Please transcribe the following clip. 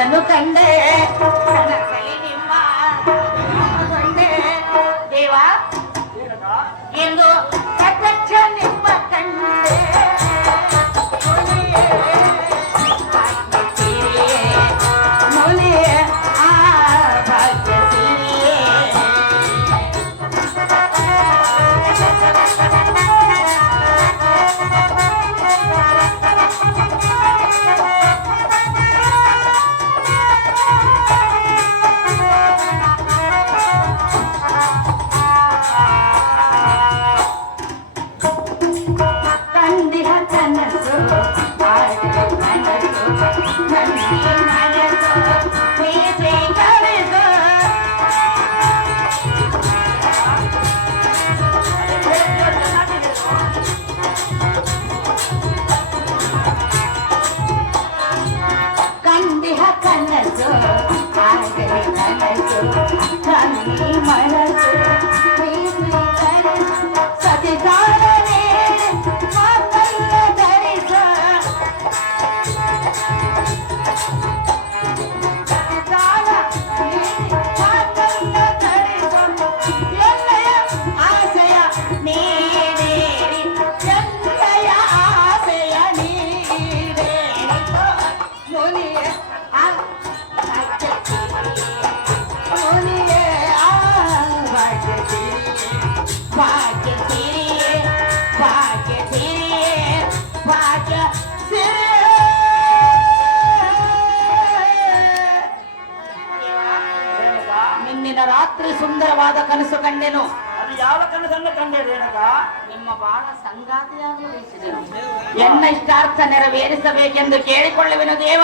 ಕನಸನ್ನು ಕಂಡೆ ಕನಸಲಿ ನಿಮ್ಮ ಕಂಡೆ ದೇವ ಎಂದು ಪ್ರತ್ಯಕ್ಷ ನಿಮ್ಮ ಕಂಡೆ ರಾತ್ರಿ ಸುಂದರವಾದ ಕನಸು ಕಂಡೆನು. ಅದು ಯಾವ ಕನಸನ್ನು ಕಂಡೆ ರೇಣುಕ? ನಿಮ್ಮ ಬಾಳ ಸಂಗಾತಿಯಾಗಿ ಎನ್ನ ಇಷ್ಟಾರ್ಥ ನೆರವೇರಿಸಬೇಕೆಂದು ಕೇಳಿಕೊಳ್ಳುವೆನು ದೇವ.